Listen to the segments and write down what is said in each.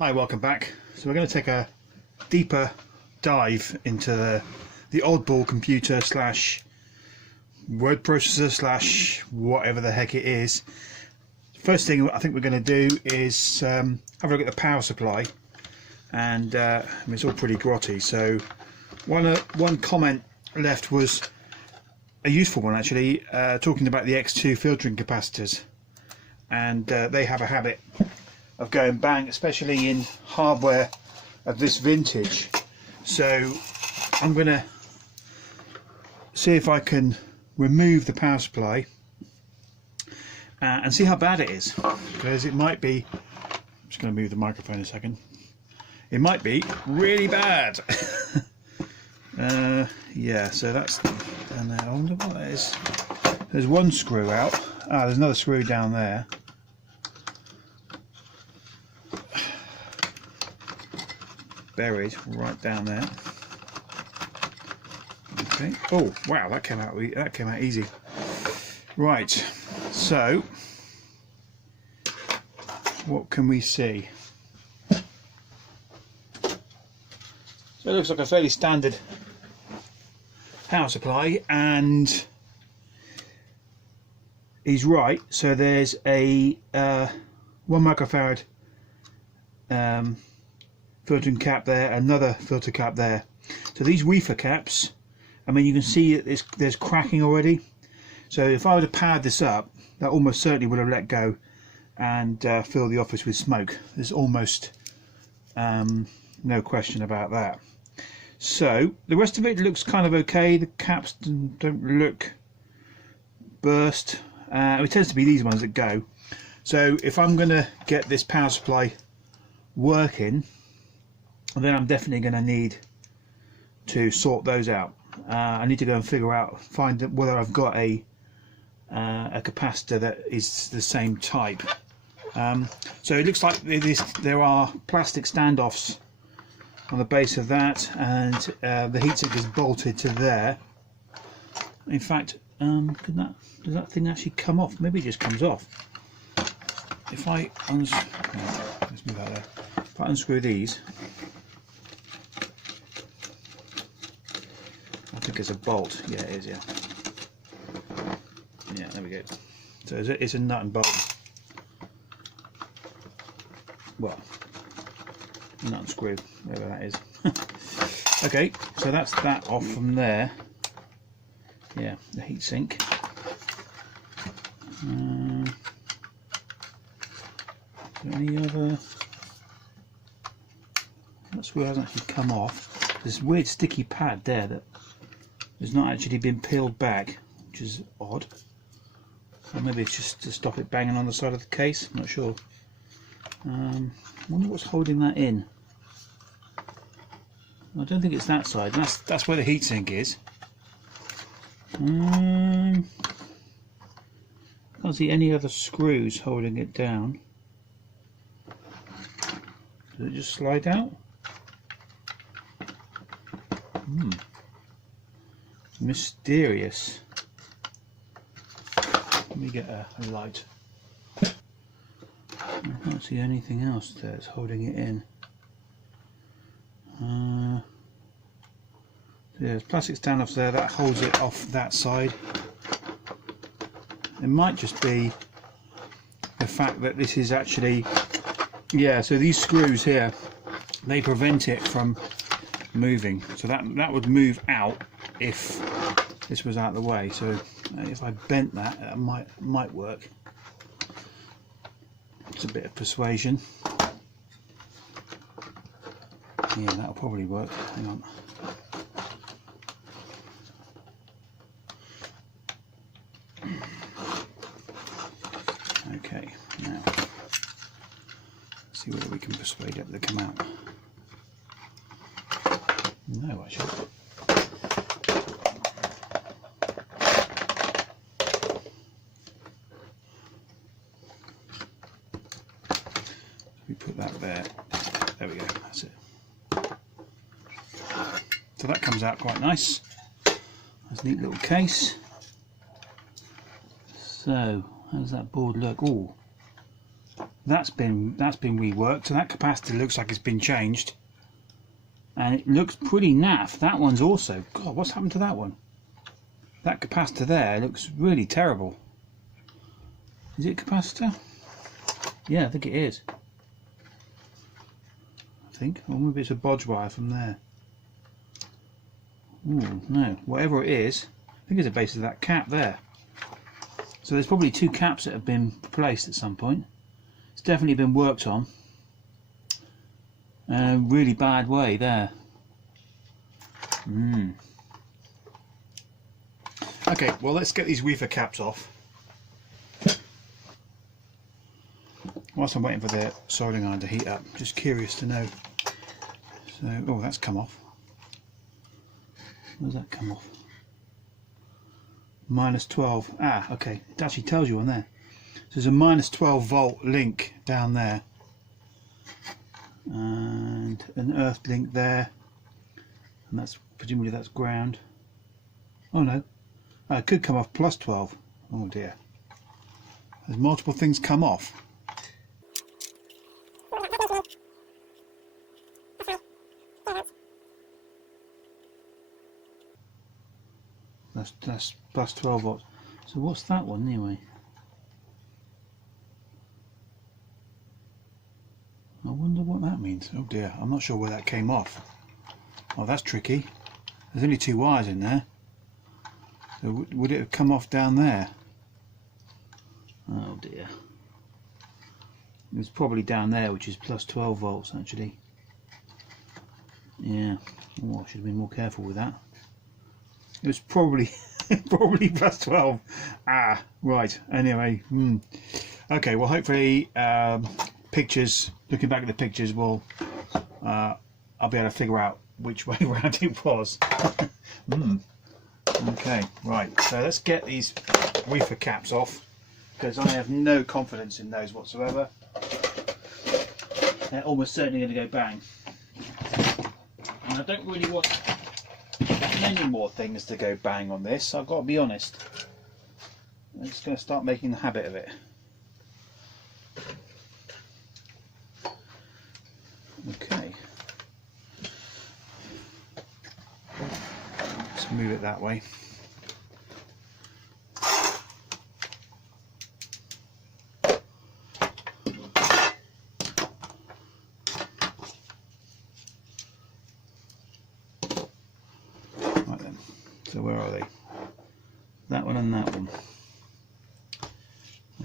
Hi, welcome back. So we're going to take a deeper dive into the Oddball computer slash word processor slash whatever the heck it is. First thing I think we're going to do is have a look at the power supply, and it's all pretty grotty. So one comment left was a useful one actually, talking about the X2 filtering capacitors, and they have a habit of going bang, especially in hardware of this vintage. So I'm going to see if I can remove the power supply and see how bad it is, because it might be, I'm just going to move the microphone a second, it might be really bad. Yeah, so that's down there. I wonder what that is. There's one screw out. There's another screw down there. Buried right down there. Okay. Oh wow, that came out easy. Right. So what can we see? So it looks like a fairly standard power supply, and he's right. So there's a 1 microfarad filtering cap there, another filter cap there. So these reefer caps, I mean, you can see that there's cracking already. So if I would have powered this up, that almost certainly would have let go and filled the office with smoke. There's almost no question about that. So the rest of it looks kind of okay. The caps don't look burst. It tends to be these ones that go. So if I'm going to get this power supply working, then I'm definitely going to need to sort those out. I need to go and find whether I've got a capacitor that is the same type. So it looks like there are plastic standoffs on the base of that, and the heatsink is bolted to there. In fact, does that thing actually come off? Maybe it just comes off. If I let's move out there. If I unscrew these, I think it's a bolt. Yeah, it is. Yeah. Yeah, there we go. So it's a nut and bolt. Well, nut and screw, whatever that is. Okay, so that's that off from there. Yeah, the heatsink. Any other? That screw hasn't actually come off. There's weird sticky pad there that has not actually been peeled back, which is odd. Or maybe it's just to stop it banging on the side of the case. I'm not sure. I wonder what's holding that in. I don't think it's that side. That's where the heatsink is. Can't see any other screws holding it down. Does it just slide out? Mysterious. Let me get a light. I can't see anything else that's holding it in. So there's plastic standoffs there that holds it off that side. It might just be the fact that this is actually, yeah, so these screws here, they prevent it from moving. So that would move out if this was out of the way. So if I bent that might work. It's a bit of persuasion. Yeah, that'll probably work. Hang on. Okay, now let's see whether we can persuade it to come out. No, actually. We put that there. There we go. That's it. So that comes out quite nice. That's a neat little case. So how does that board look? Oh, that's been reworked, so that capacitor looks like it's been changed, and it looks pretty naff. That one's also, God, what's happened to that one? That capacitor there looks really terrible. Is it capacitor? Yeah, I think it is. I think, or maybe it's a bodge wire from there. Ooh, no, whatever it is, I think it's the base of that cap there. So there's probably two caps that have been replaced at some point. It's definitely been worked on in a really bad way there. Okay, well, let's get these reefer caps off. Whilst I'm waiting for the soldering iron to heat up, just curious to know. So, oh, that's come off. Where's that come off? -12. Ah, okay. It actually tells you on there. So there's a -12 volt link down there, and an earth link there, and that's presumably that's ground. Oh no, it could come off +12. Oh dear. There's multiple things come off. That's +12 volts. So what's that one anyway? I wonder what that means. Oh dear, I'm not sure where that came off. Oh, that's tricky. There's only two wires in there. So would it have come off down there? Oh dear. It was probably down there, which is +12 volts actually. Yeah. Oh, I should have been more careful with that. It was probably probably +12. Ah, right. Anyway, okay. Well, hopefully, pictures. Looking back at the pictures, will I'll be able to figure out which way round it was. Okay, right. So let's get these reefer caps off, because I have no confidence in those whatsoever. They're almost certainly going to go bang, and I don't really want many more things to go bang on this. I've got to be honest. I'm just going to start making the habit of it. Okay. Let's move it that way. So where are they? That one and that one.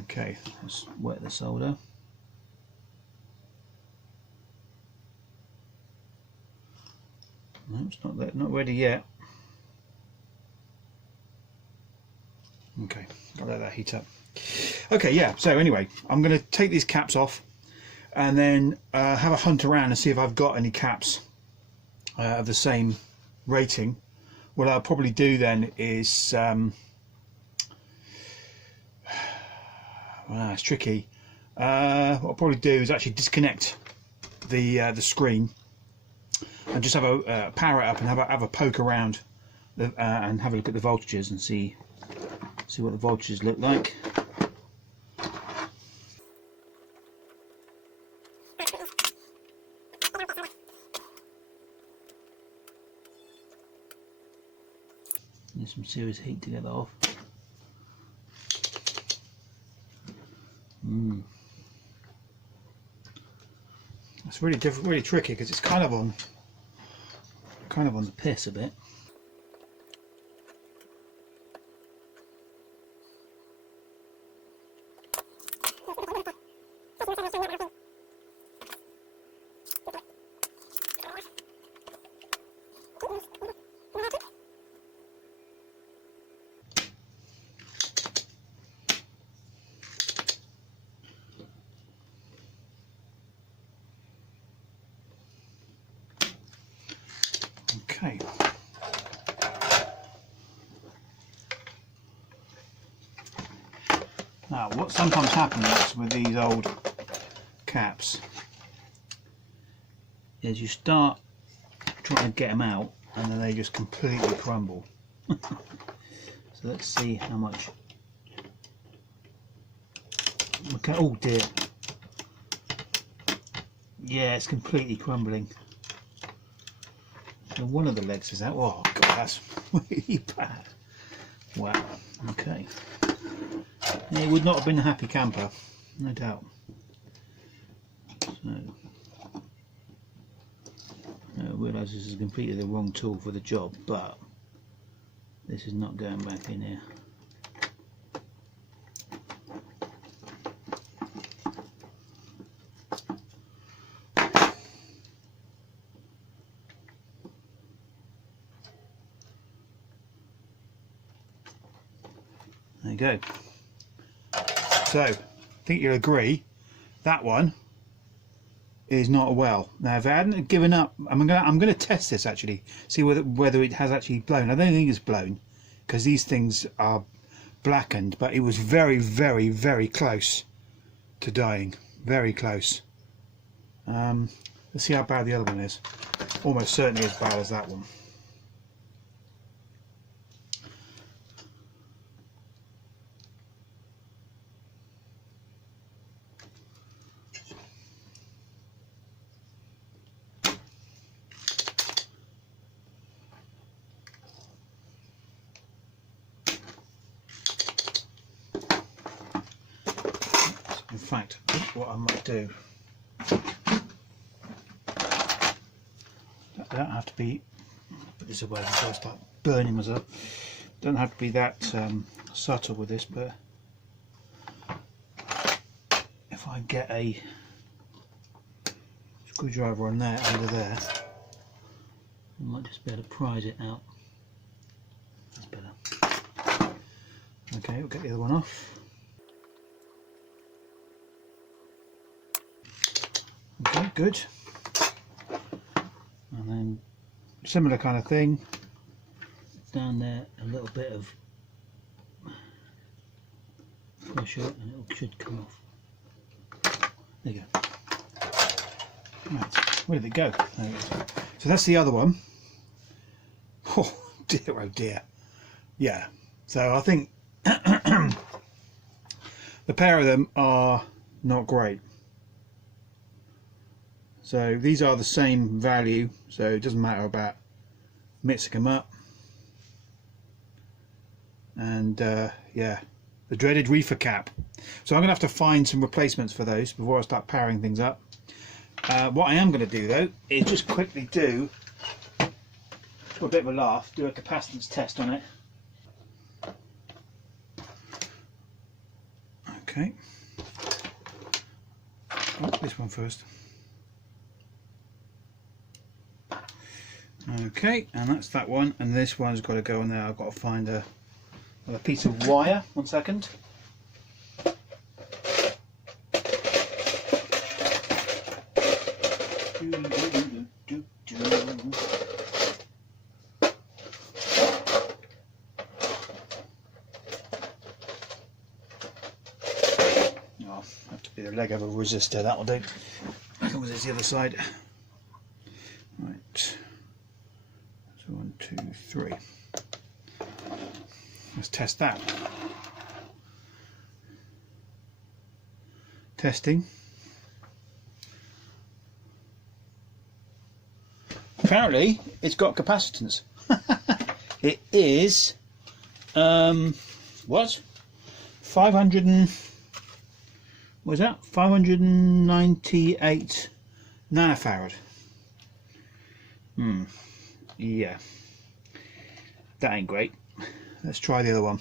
Okay, let's wet the solder. No, it's not ready yet. Okay, I'll let that heat up. Okay, yeah, so anyway, I'm going to take these caps off and then have a hunt around and see if I've got any caps of the same rating. What I'll probably do then is, well, it's tricky. What I'll probably do is actually disconnect the screen and just have a power it up and have a poke around and have a look at the voltages and see what the voltages look like. There's some serious heat to get that off. It's really different, really tricky, because it's kind of on the piss a bit. Okay. Now, what sometimes happens with these old caps is you start trying to get them out and then they just completely crumble. So let's see how much. Okay, oh dear. Yeah, it's completely crumbling. So one of the legs is out. Oh god, that's really bad. Wow. Okay. It would not have been a happy camper, no doubt. So I realise this is completely the wrong tool for the job, but this is not going back in here. There you go. So I think you'll agree that one is not a well. Now if I hadn't given up, I'm gonna test this actually, see whether it has actually blown. I don't think it's blown because these things are blackened, but it was very, very, very close to dying. Very close. Let's see how bad the other one is. Almost certainly as bad as that one. In fact, what I might do, that don't have to be, put this away before I start burning myself, don't have to be that subtle with this, but if I get a screwdriver on there, under there, I might just be able to prise it out. That's better. Okay, we'll get the other one off. Okay, good. And then similar kind of thing down there, a little bit of pressure and it should come off. There you go. Right, where did it go? There it is. So that's the other one. Oh dear. Yeah, so I think the pair of them are not great. So these are the same value, so it doesn't matter about mixing them up. And yeah, the dreaded reefer cap. So I'm going to have to find some replacements for those before I start powering things up. What I am going to do though is just quickly do, for a bit of a laugh, do a capacitance test on it. Okay. Oh, this one first. Okay, and that's that one, and this one's got to go in there. I've got to find a piece of wire. 1 second. Oh, have to be the leg of a resistor, that'll do. As long as it's the other side. Right. 1, 2, 3. Let's test that. Testing. Apparently it's got capacitance. It is what? 500 and what was that? 598 nanofarad. Yeah, that ain't great. Let's try the other one.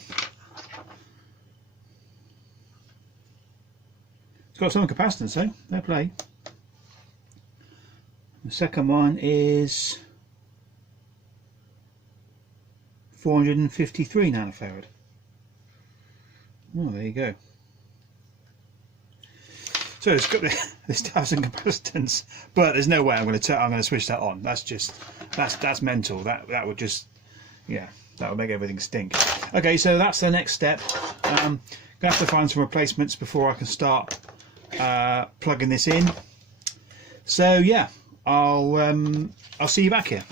It's got some capacitance though, fair play. The second one is 453 nanofarad. Oh, there you go. So it's got this to have some capacitance, but there's no way I'm going to switch that on. That's mental. That would just, yeah, that would make everything stink. Okay, so that's the next step. Gonna have to find some replacements before I can start plugging this in. So yeah, I'll see you back here.